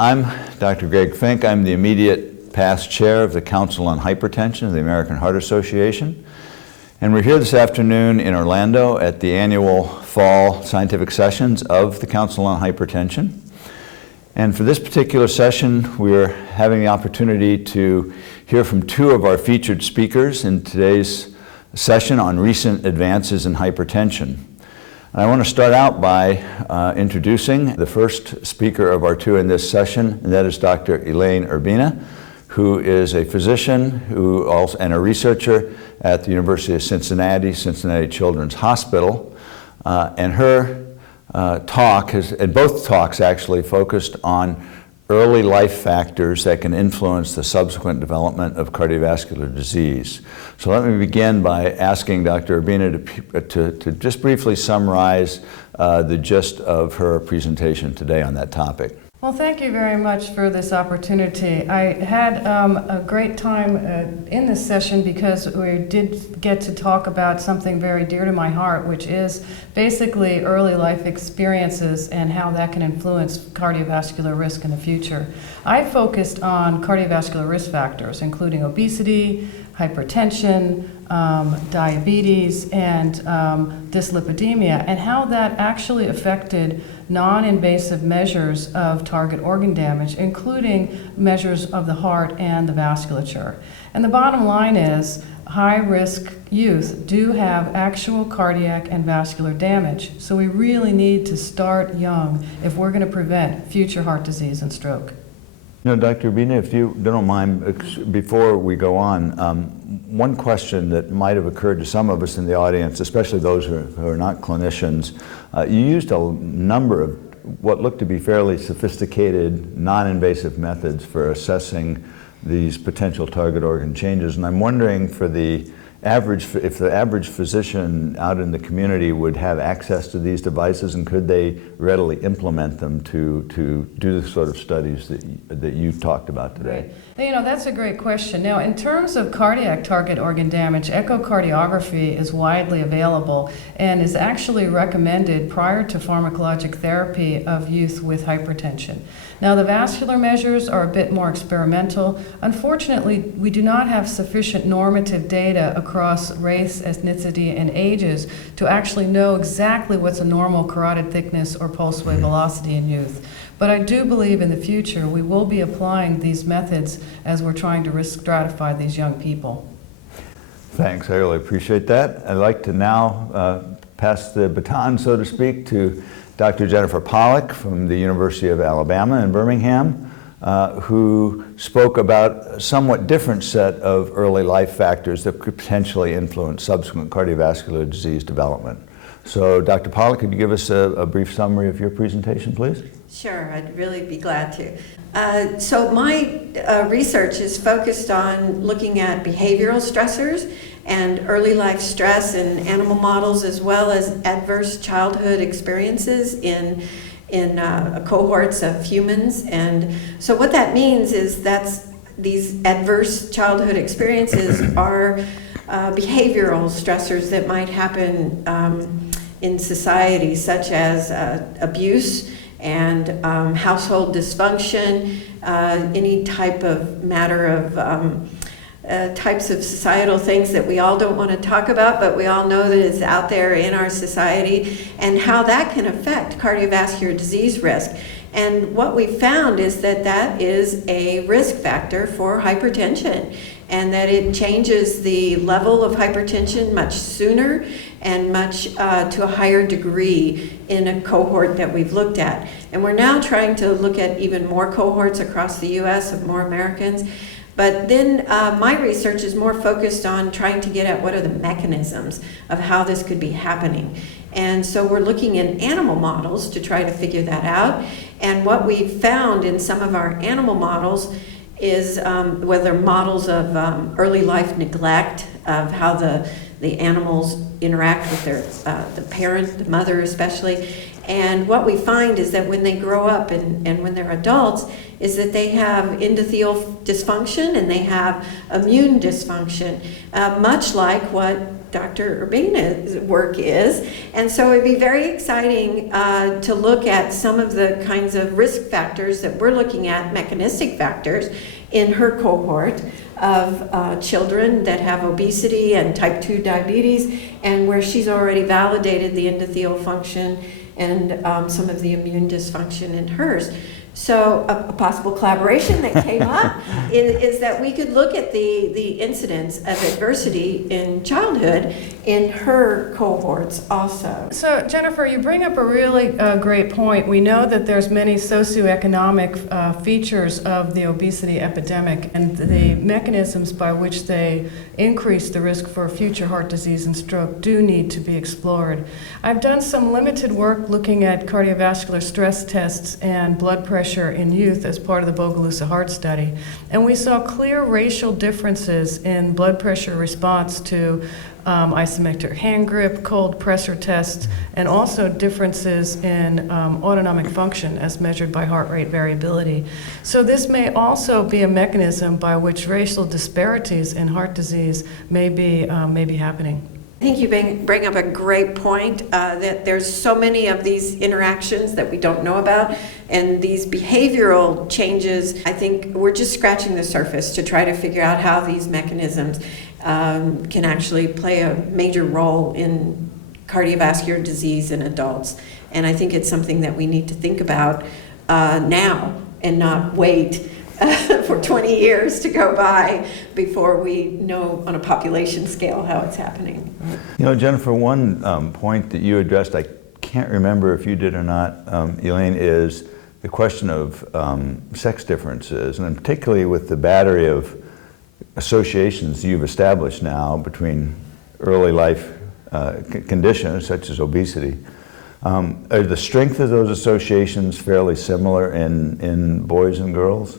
I'm Dr. Greg Fink. I'm the immediate past chair of the Council on Hypertension of the American Heart Association. And we're here this afternoon in Orlando at the annual fall scientific sessions of the Council on Hypertension. And for this particular session, we're having the opportunity to hear from two of our featured speakers in today's session on recent advances in hypertension. And I want to start out by introducing the first speaker of our two in this session, and that is Dr. Elaine Urbina, who is a physician and a researcher at the University of Cincinnati Children's Hospital. And her talk and both talks actually focused on early life factors that can influence the subsequent development of cardiovascular disease. So let me begin by asking Dr. Urbina to just briefly summarize the gist of her presentation today on that topic. Well, thank you very much for this opportunity. I had a great time in this session because we did get to talk about something very dear to my heart, which is basically early life experiences and how that can influence cardiovascular risk in the future. I focused on cardiovascular risk factors, including obesity, hypertension, diabetes, and dyslipidemia, and how that actually affected non-invasive measures of target organ damage, including measures of the heart and the vasculature. And the bottom line is, high-risk youth do have actual cardiac and vascular damage, so we really need to start young if we're going to prevent future heart disease and stroke. You know, Dr. Urbina, if you don't mind, before we go on, one question that might have occurred to some of us in the audience, especially those who are not clinicians, you used a number of what looked to be fairly sophisticated, non-invasive methods for assessing these potential target organ changes, and I'm wondering if the average physician out in the community would have access to these devices, and could they readily implement them to do the sort of studies that you talked about today? Right. You know, that's a great question. Now, in terms of cardiac target organ damage, echocardiography is widely available and is actually recommended prior to pharmacologic therapy of youth with hypertension. Now, the vascular measures are a bit more experimental. Unfortunately, we do not have sufficient normative data across race, ethnicity, and ages to actually know exactly what's a normal carotid thickness or pulse wave velocity in youth. But I do believe in the future we will be applying these methods as we're trying to risk stratify these young people. Thanks, I really appreciate that. I'd like to now pass the baton, so to speak, to Dr. Jennifer Pollock from the University of Alabama in Birmingham, who spoke about a somewhat different set of early life factors that could potentially influence subsequent cardiovascular disease development. So, Dr. Pollock, could you give us a brief summary of your presentation, please? Sure, I'd really be glad to. So my research is focused on looking at behavioral stressors and early life stress in animal models, as well as adverse childhood experiences in cohorts of humans. And so what that means is these adverse childhood experiences are behavioral stressors that might happen in society, such as abuse and household dysfunction, any type of matter of types of societal things that we all don't want to talk about, but we all know that it's out there in our society, and how that can affect cardiovascular disease risk. And what we found is that that is a risk factor for hypertension, and that it changes the level of hypertension much sooner and much to a higher degree in a cohort that we've looked at. And we're now trying to look at even more cohorts across the US of more Americans. But then my research is more focused on trying to get at what are the mechanisms of how this could be happening. And so we're looking in animal models to try to figure that out. And what we've found in some of our animal models is whether models of early life neglect, of how the animals interact with the parent, the mother especially, And what we find is that when they grow up and when they're adults, is that they have endothelial dysfunction and they have immune dysfunction, much like what Dr. Urbina's work is. And so it'd be very exciting to look at some of the kinds of risk factors that we're looking at, mechanistic factors, in her cohort of children that have obesity and type 2 diabetes, and where she's already validated the endothelial function and some of the immune dysfunction in hers. So a possible collaboration that came up is that we could look at the incidence of adversity in childhood in her cohorts also. So Jennifer, you bring up a really great point. We know that there's many socioeconomic features of the obesity epidemic and the mechanisms by which they increase the risk for future heart disease and stroke do need to be explored. I've done some limited work looking at cardiovascular stress tests and blood pressure in youth as part of the Bogalusa Heart Study, and we saw clear racial differences in blood pressure response to isometric hand grip, cold pressor tests, and also differences in autonomic function as measured by heart rate variability. So this may also be a mechanism by which racial disparities in heart disease may be happening. I think you bring up a great point, that there's so many of these interactions that we don't know about, and these behavioral changes, I think we're just scratching the surface to try to figure out how these mechanisms can actually play a major role in cardiovascular disease in adults. And I think it's something that we need to think about now and not wait for 20 years to go by before we know on a population scale how it's happening. You know, Jennifer, one point that you addressed, I can't remember if you did or not, Elaine, is the question of sex differences, and particularly with the battery of associations you've established now between early life conditions such as obesity. Are the strength of those associations fairly similar in boys and girls?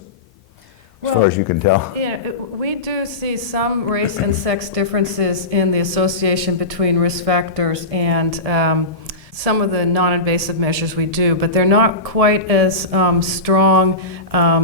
As far as you can tell? Yeah, we do see some race and sex differences in the association between risk factors and some of the non-invasive measures we do, but they're not quite as strong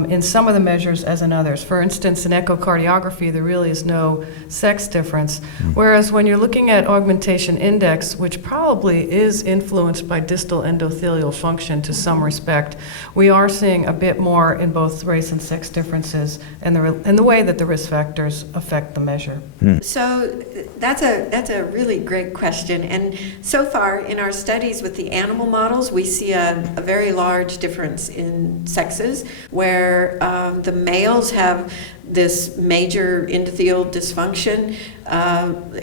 in some of the measures as in others. For instance, in echocardiography, there really is no sex difference, whereas when you're looking at augmentation index, which probably is influenced by distal endothelial function to some respect, we are seeing a bit more in both race and sex differences and the way that the risk factors affect the measure. So that's a really great question, and so far in our studies with the animal models, we see a very large difference in sexes, where the males have this major endothelial dysfunction,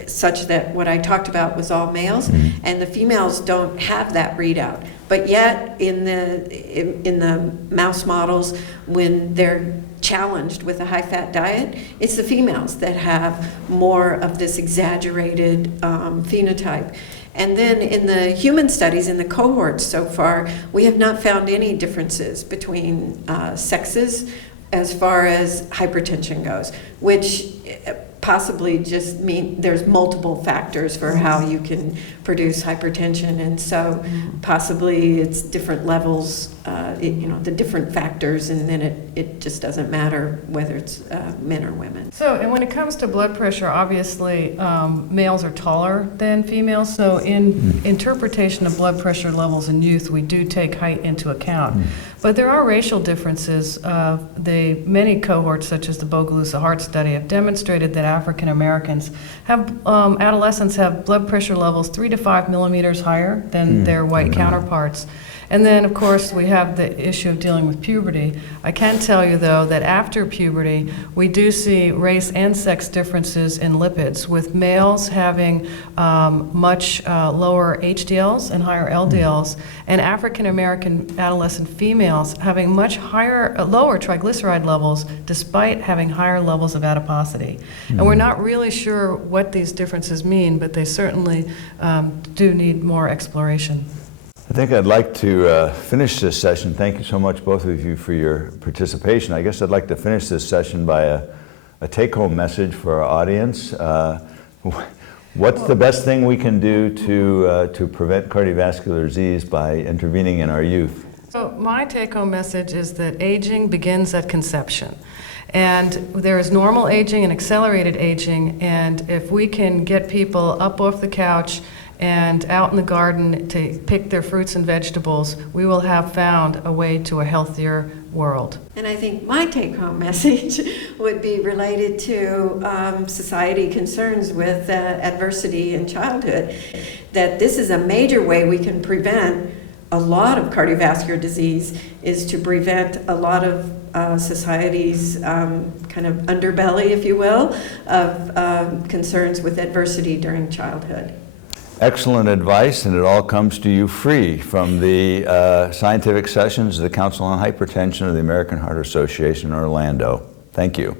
such that what I talked about was all males, and the females don't have that readout. But yet, in the mouse models, when they're challenged with a high-fat diet, it's the females that have more of this exaggerated phenotype. And then in the human studies, in the cohorts so far, we have not found any differences between sexes as far as hypertension goes, which possibly just mean there's multiple factors for how you can produce hypertension, and so possibly it's different levels, the different factors, and then it just doesn't matter whether it's men or women. So, and when it comes to blood pressure, obviously males are taller than females, so in interpretation of blood pressure levels in youth, we do take height into account. But there are racial differences. Many cohorts, such as the Bogalusa Heart Study, have demonstrated that African Americans have, adolescents have blood pressure levels 3 to 5 millimeters higher than their white counterparts. And then, of course, we have the issue of dealing with puberty. I can tell you, though, that after puberty, we do see race and sex differences in lipids, with males having much lower HDLs and higher LDLs, and African American adolescent females having much lower triglyceride levels, despite having higher levels of adiposity. And we're not really sure what these differences mean, but they certainly do need more exploration. I think I'd like to finish this session. Thank you so much, both of you, for your participation. I guess I'd like to finish this session by a take-home message for our audience. What's the best thing we can do to prevent cardiovascular disease by intervening in our youth? So my take-home message is that aging begins at conception. And there is normal aging and accelerated aging, and if we can get people up off the couch and out in the garden to pick their fruits and vegetables, we will have found a way to a healthier world. And I think my take-home message would be related to society concerns with adversity in childhood, that this is a major way we can prevent a lot of cardiovascular disease, is to prevent a lot of society's kind of underbelly, if you will, of concerns with adversity during childhood. Excellent advice, and it all comes to you free from the scientific sessions of the Council on Hypertension of the American Heart Association in Orlando. Thank you.